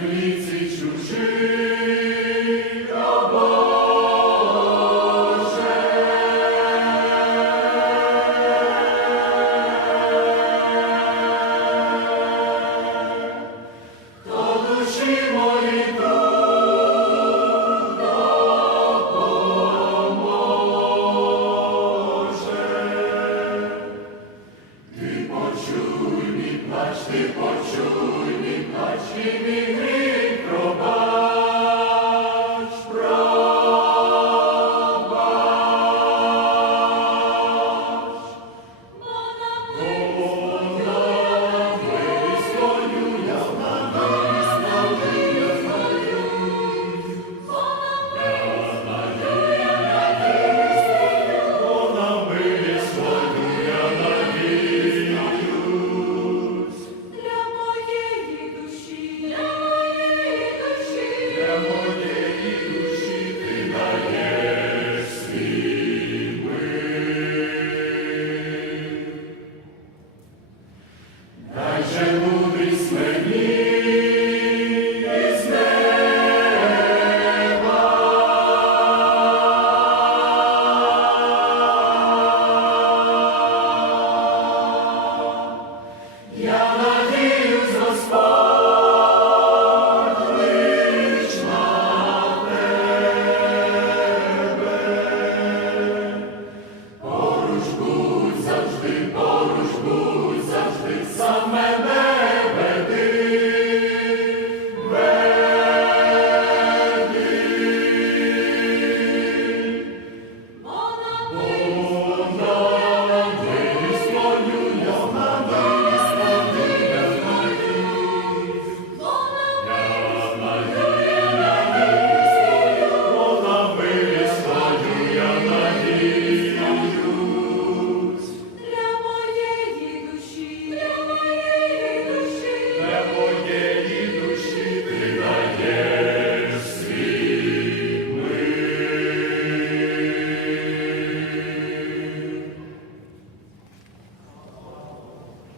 землиці чужих. Для Божку. Твоє.